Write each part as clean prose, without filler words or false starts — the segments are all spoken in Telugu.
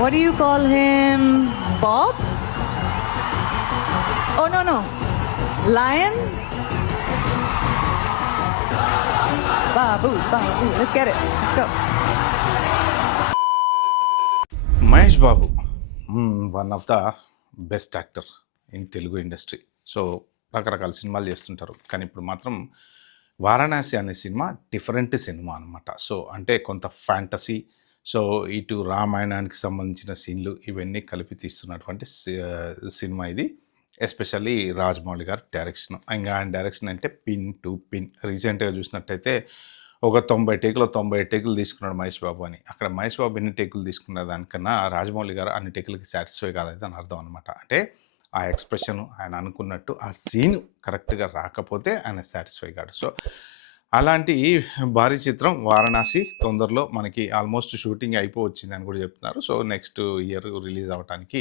What do you call him? Bob? Oh, no. Lion? Babu. Let's get it. Let's go. Mahesh Babu one of the best actor in Telugu industry. So రకరకాల సినిమాలు చేస్తుంటారు, కానీ ఇప్పుడు మాత్రం వారణాసి అనే సినిమా డిఫరెంట్ సినిమా అనమాట. సో అంటే కొంత ఫ్యాంటసీ, సో ఇటు రామాయణానికి సంబంధించిన సీన్లు ఇవన్నీ కలిపి తీస్తున్నటువంటి సినిమా ఇది. ఎస్పెషల్లీ రాజమౌళి గారి డైరెక్షన్. ఇంకా ఆయన డైరెక్షన్ అంటే పిన్ టు పిన్. రీసెంట్గా చూసినట్టయితే ఒక 90 టేకులు తీసుకున్నాడు మహేష్ బాబు అని. అక్కడ మహేష్ బాబు ఎన్ని టేకులు తీసుకున్న దానికన్నా రాజమౌళి గారు అన్ని టేకులకి సాటిస్ఫై కాలేదు అని అర్థం అనమాట. అంటే ఆ ఎక్స్ప్రెషన్ ఆయన అనుకున్నట్టు ఆ సీన్ కరెక్ట్గా రాకపోతే ఆయన సాటిస్ఫై కాడు. సో అలాంటి భారీ చిత్రం వారణాసి తొందరలో మనకి ఆల్మోస్ట్ షూటింగ్ అయిపోవచ్చింది అని కూడా చెప్తున్నారు. సో నెక్స్ట్ ఇయర్ రిలీజ్ అవ్వడానికి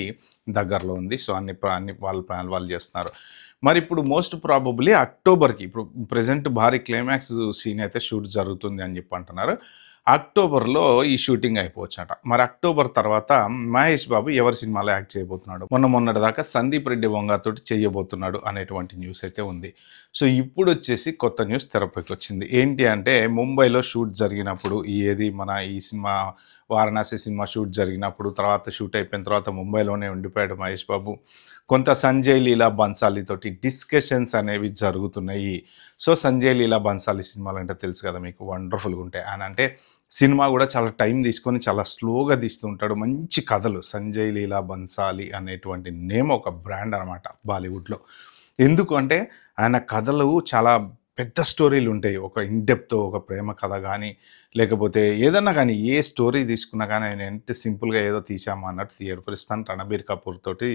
దగ్గరలో ఉంది. సో అన్ని వాళ్ళ ప్లాన్ వాళ్ళు చేస్తున్నారు. మరి ఇప్పుడు మోస్ట్ ప్రాబబ్లీ అక్టోబర్కి, ఇప్పుడు ప్రజెంట్ భారీ క్లైమాక్స్ సీన్ అయితే షూట్ జరుగుతుంది అని చెప్పి అంటున్నారు. అక్టోబర్లో ఈ షూటింగ్ అయిపోవచ్చట. మరి అక్టోబర్ తర్వాత మహేష్ బాబు ఎవరి సినిమాలో యాక్ట్ చేయబోతున్నాడు, మొన్నటి దాకా సందీప్ రెడ్డి వంగతోటి చేయబోతున్నాడు అనేటువంటి న్యూస్ అయితే ఉంది. సో ఇప్పుడు వచ్చేసి కొత్త న్యూస్ తెరపైకి వచ్చింది. ఏంటి అంటే ముంబైలో షూట్ జరిగినప్పుడు ఈ సినిమా వారణాసి సినిమా షూట్ జరిగినప్పుడు తర్వాత షూట్ అయిపోయిన తర్వాత ముంబైలోనే ఉండిపోయాడు మహేష్ బాబు. కొంత సంజయ్ లీలా బన్సాలి తోటి డిస్కషన్స్ అనేవి జరుగుతున్నాయి. సో సంజయ్ లీలా బన్సాలి సినిమాలు అంటే తెలుసు కదా మీకు, వండర్ఫుల్గా ఉంటాయి. ఆయన అంటే సినిమా కూడా చాలా టైం తీసుకొని చాలా స్లోగా తీస్తుంటాడు, మంచి కథలు. సంజయ్ లీలా బన్సాలి అనేటువంటి నేమ్ ఒక బ్రాండ్ అనమాట బాలీవుడ్లో. ఎందుకు అంటే ఆయన కథలు చాలా పెద్ద స్టోరీలు ఉంటాయి. ఒక ఇన్డెప్త్ ఒక ప్రేమ కథ కానీ, లేకపోతే ఏదన్నా కానీ ఏ స్టోరీ తీసుకున్నా కానీ ఆయన ఎంత సింపుల్గా ఏదో తీసామా అన్నట్టు తీయరు. ప్రస్తుతం రణబీర్ కపూర్ తోటి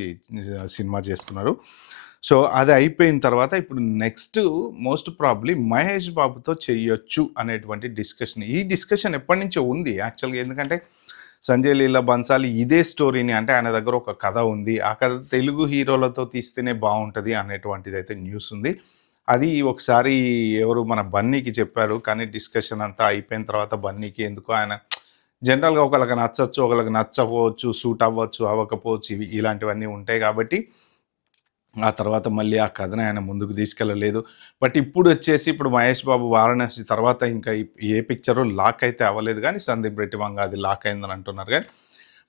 సినిమా చేస్తున్నారు. సో అది అయిపోయిన తర్వాత ఇప్పుడు నెక్స్ట్ మోస్ట్ ప్రాబ్లీ మహేష్ బాబుతో చేయొచ్చు అనేటువంటి డిస్కషన్. ఈ డిస్కషన్ ఎప్పటి నుంచో ఉంది యాక్చువల్గా. ఎందుకంటే సంజయ్ లీలా బన్సాలి ఇదే స్టోరీని, అంటే ఆయన దగ్గర ఒక కథ ఉంది, ఆ కథ తెలుగు హీరోలతో తీస్తేనే బాగుంటుంది అనేటువంటిది అయితే న్యూస్ ఉంది. అది ఒకసారి ఎవరు మన బన్నీకి చెప్పారు, కానీ డిస్కషన్ అంతా అయిపోయిన తర్వాత బన్నీకి ఎందుకో ఆయన జనరల్గా ఒకళ్ళకి నచ్చచ్చు, ఒకళ్ళకి నచ్చకపోవచ్చు, సూట్ అవ్వచ్చు అవ్వకపోవచ్చు, ఇలాంటివన్నీ ఉంటాయి. కాబట్టి ఆ తర్వాత మళ్ళీ ఆ కథను ఆయన ముందుకు తీసుకెళ్ళలేదు. బట్ ఇప్పుడు మహేష్ బాబు వారణాసి తర్వాత ఇంకా ఏ పిక్చరు లాక్ అయితే అవ్వలేదు, కానీ సందీప్ రెడ్డి వంగ అది లాక్ అయిందని అంటున్నారు. కానీ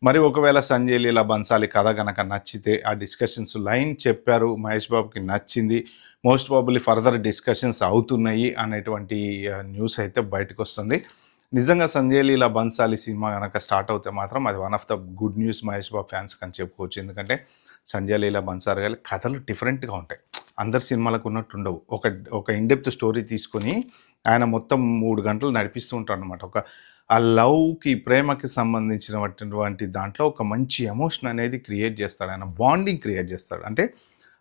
మరి ఒకవేళ సంజయ్ లీలా బన్సాలి కథ కనుక నచ్చితే, ఆ డిస్కషన్స్ లైన్ చెప్పారు, మహేష్ బాబుకి నచ్చింది, మోస్ట్ ప్రాబబ్లీ ఫర్దర్ డిస్కషన్స్ అవుతున్నాయి అనేటువంటి న్యూస్ అయితే బయటకు వస్తుంది. నిజంగా సంజయ్ లీలా బన్సాలి సినిమా కనుక స్టార్ట్ అవుతే మాత్రం అది one of the good news Mahesh Babu fans అని చెప్పుకోవచ్చు. ఎందుకంటే సంజయ్ లీలా బన్సాలి గారి కథలు డిఫరెంట్గా ఉంటాయి, అందరి సినిమాలకు ఉన్నట్టు ఉండవు. ఒక ఇన్డెప్త్ స్టోరీ తీసుకొని ఆయన మొత్తం 3 గంటలు నడిపిస్తూ ఉంటాడు అనమాట. ఆ లవ్కి, ప్రేమకి సంబంధించినటువంటి దాంట్లో ఒక మంచి ఎమోషన్ అనేది క్రియేట్ చేస్తాడు, ఆయన బాండింగ్ క్రియేట్ చేస్తాడు. అంటే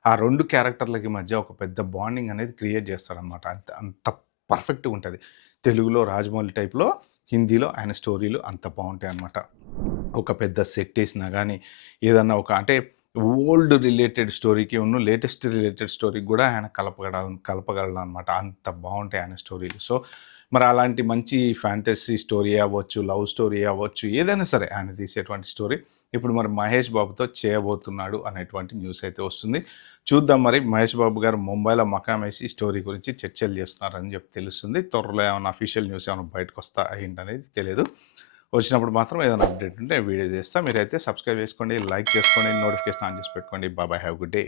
ఆ 2 క్యారెక్టర్లకి మధ్య ఒక పెద్ద బాండింగ్ అనేది క్రియేట్ చేస్తాడనమాట. అంత పర్ఫెక్ట్గా ఉంటుంది. తెలుగులో రాజమౌళి టైప్లో, హిందీలో ఆయన స్టోరీలు అంత బాగుంటాయి అన్నమాట. ఒక పెద్ద సెట్ వేసినా కానీ ఏదన్నా అంటే ఓల్డ్ రిలేటెడ్ స్టోరీకి లేటెస్ట్ రిలేటెడ్ స్టోరీకి కూడా ఆయన కలపగలడు అనమాట. అంత బాగుంటాయి ఆయన స్టోరీలు. సో మరి అలాంటి మంచి ఫ్యాంటసీ స్టోరీ అవ్వచ్చు, లవ్ స్టోరీ అవ్వచ్చు, ఏదైనా సరే ఆయన తీసేటువంటి స్టోరీ ఇప్పుడు మరి మహేష్ బాబుతో చేయబోతున్నాడు అనేటువంటి న్యూస్ అయితే వస్తుంది. చూద్దాం మరి మహేష్ బాబు గారు ముంబైలో మకాం వేసి స్టోరీ గురించి చర్చలు చేస్తున్నారని చెప్పి తెలుస్తుంది. త్వరలో ఏమైనా అఫీషియల్ న్యూస్ ఏమైనా బయటకు వస్తా ఏంటనేది తెలియదు. వచ్చినప్పుడు మాత్రం ఏదైనా అప్డేట్ ఉంటే వీడియో చేస్తా. మీరైతే సబ్స్క్రైబ్ చేసుకోండి, లైక్ చేసుకోండి, నోటిఫికేషన్ ఆన్ చేసి పెట్టుకోండి. బాబాయ్, హ్యావ్ గుడ్ డే.